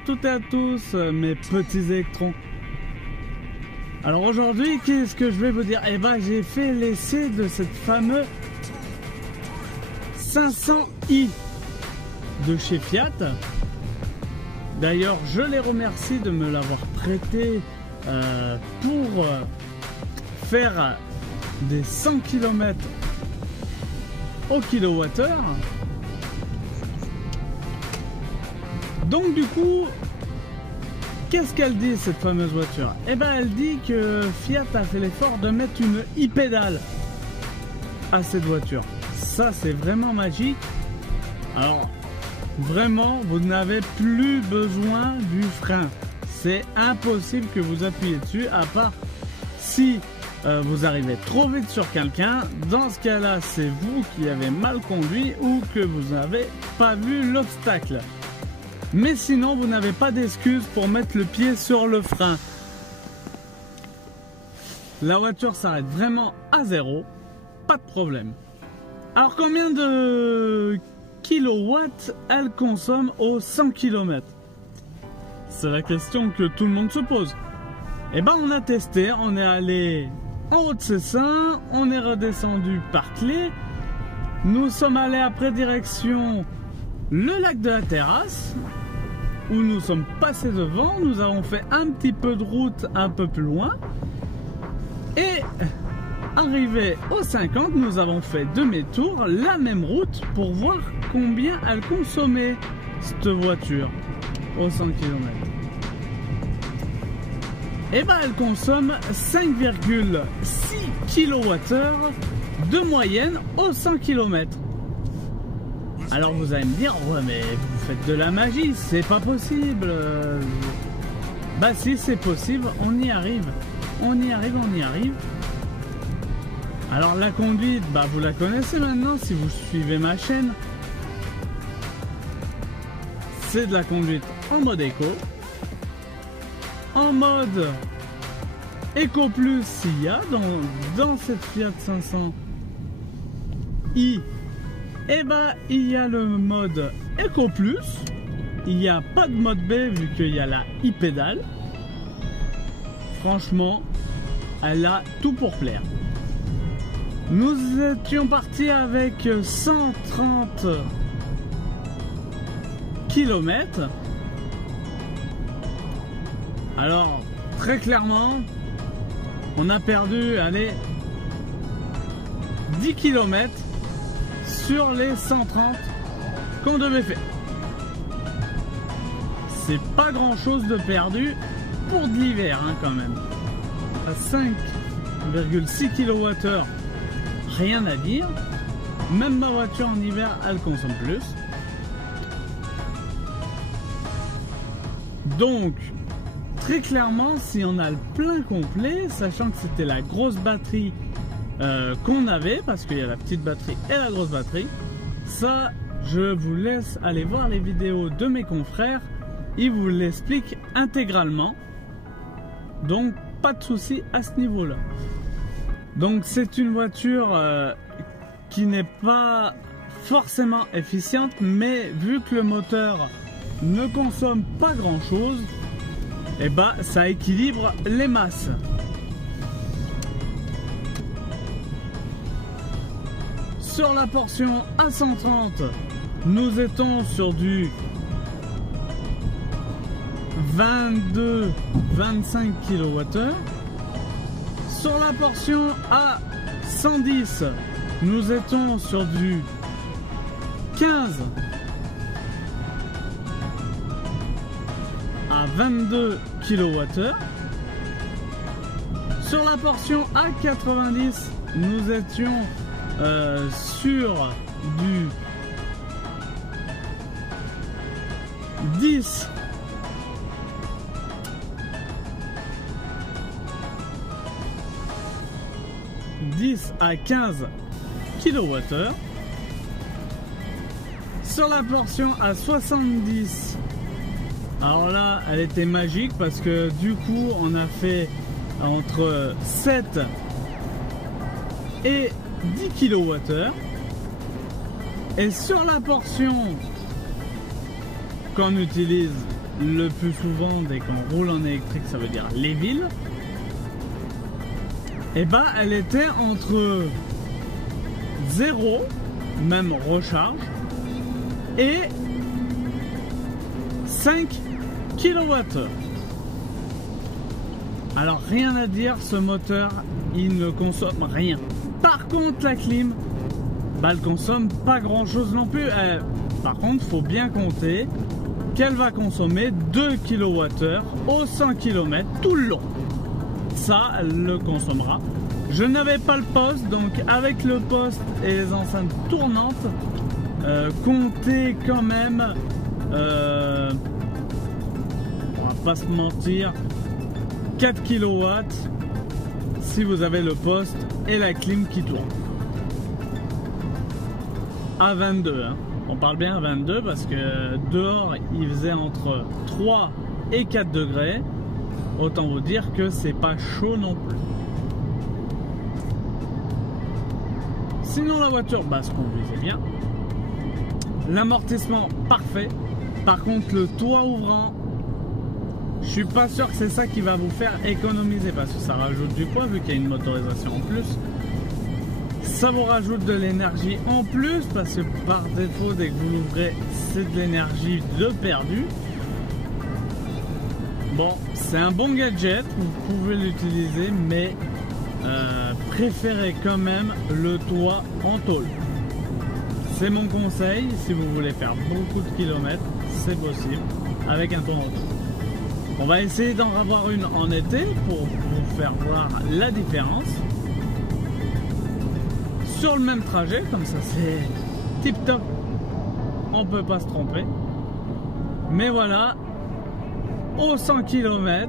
toutes et à tous mes petits électrons. Alors aujourd'hui, qu'est-ce que je vais vous dire? Eh ben, j'ai fait l'essai de cette fameuse 500i de chez Fiat. D'ailleurs, je les remercie de me l'avoir prêté pour faire des 100 km au kilowattheure. Donc du coup, qu'est-ce qu'elle dit cette fameuse voiture? Eh ben elle dit que Fiat a fait l'effort de mettre une e-pédale à cette voiture. Ça c'est vraiment magique. Alors vraiment, vous n'avez plus besoin du frein. C'est impossible que vous appuyez dessus, à part si vous arrivez trop vite sur quelqu'un. Dans ce cas-là, c'est vous qui avez mal conduit ou que vous n'avez pas vu l'obstacle. Mais sinon, vous n'avez pas d'excuse pour mettre le pied sur le frein. La voiture s'arrête vraiment à zéro, pas de problème. Alors combien de kilowatts elle consomme aux 100 km? C'est la question que tout le monde se pose. Et ben on a testé, on est allé en haut de Cessin, on est redescendu par Clé, nous sommes allés après direction le lac de la Terrasse, où nous sommes passés devant, nous avons fait un petit peu de route un peu plus loin, et arrivé au 50, nous avons fait demi-tour, la même route, pour voir combien elle consommait cette voiture aux 100 km. Et ben elle consomme 5,6 kWh de moyenne aux 100 km. Alors vous allez me dire, ouais mais vous faites de la magie, c'est pas possible. Bah si c'est possible, on y arrive. On y arrive, on y arrive. Alors la conduite, bah vous la connaissez maintenant si vous suivez ma chaîne. C'est de la conduite en mode éco. En mode Eco Plus s'il y a dans cette Fiat 500i. Et bah il y a le mode Eco Plus, il n'y a pas de mode B vu qu'il y a la e-pédale. Franchement, elle a tout pour plaire. Nous étions partis avec 130 km. Alors très clairement, on a perdu, allez, 10 km sur les 130 qu'on devait faire. C'est pas grand chose de perdu pour de l'hiver hein, quand même. À 5,6 kWh, rien à dire. Même ma voiture en hiver, elle consomme plus. Donc très clairement, si on a le plein complet, sachant que c'était la grosse batterie qu'on avait, parce qu'il y a la petite batterie et la grosse batterie, ça je vous laisse aller voir les vidéos de mes confrères, ils vous l'expliquent intégralement, donc pas de souci à ce niveau là. Donc c'est une voiture qui n'est pas forcément efficiente, mais vu que le moteur ne consomme pas grand chose, et bah ça équilibre les masses. Sur la portion à 130, nous étions sur du 22-25 kWh. Sur la portion à 110, nous étions sur du 15 à 22 kWh. Sur la portion à 90, nous étions sur du 10 à 15 kWh. Sur la portion à 70, alors là elle était magique parce que du coup on a fait entre 7 et 10 kWh. Et sur la portion qu'on utilise le plus souvent dès qu'on roule en électrique, ça veut dire les villes, et bah elle était entre 0, même recharge, et 5 kWh. Alors rien à dire, ce moteur il ne consomme rien. Par contre la clim, bah, elle consomme pas grand chose non plus. Par contre faut bien compter qu'elle va consommer 2 kWh au 100 km tout le long. Ça elle le consommera. Je n'avais pas le poste, donc avec le poste et les enceintes tournantes, comptez quand même, on va pas se mentir, 4 kW si vous avez le poste et la clim qui tourne. À 22, hein. On parle bien à 22 parce que dehors il faisait entre 3 et 4 degrés. Autant vous dire que c'est pas chaud non plus. Sinon la voiture se conduisait bien. L'amortissement parfait. Par contre le toit ouvrant, je suis pas sûr que c'est ça qui va vous faire économiser parce que ça rajoute du poids vu qu'il y a une motorisation en plus. Ça vous rajoute de l'énergie en plus parce que par défaut dès que vous l'ouvrez c'est de l'énergie de perdu. Bon, c'est un bon gadget, vous pouvez l'utiliser, mais préférez quand même le toit en tôle. C'est mon conseil, si vous voulez faire beaucoup de kilomètres, c'est possible avec un toit en tôle. On va essayer d'en avoir une en été pour vous faire voir la différence. Sur le même trajet, comme ça c'est tip top, on peut pas se tromper. Mais voilà, au 100 km,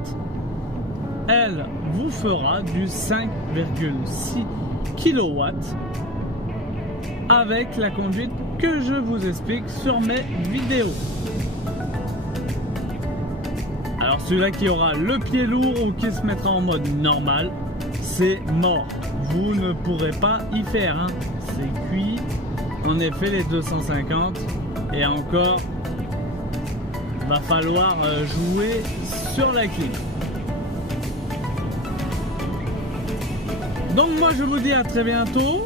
elle vous fera du 5,6 kW avec la conduite que je vous explique sur mes vidéos. Alors celui-là qui aura le pied lourd ou qui se mettra en mode normal, c'est mort. Vous ne pourrez pas y faire, hein. C'est cuit. En effet, les 250 et encore, va falloir jouer sur la clim. Donc moi je vous dis à très bientôt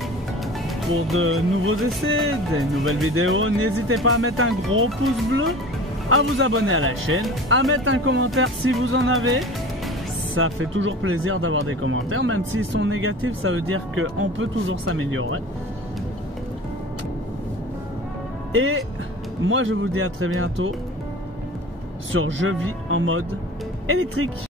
pour de nouveaux essais, des nouvelles vidéos. N'hésitez pas à mettre un gros pouce bleu, à vous abonner à la chaîne, à mettre un commentaire si vous en avez. Ça fait toujours plaisir d'avoir des commentaires, même s'ils sont négatifs, ça veut dire qu'on peut toujours s'améliorer. Et moi je vous dis à très bientôt sur Je vis en mode électrique.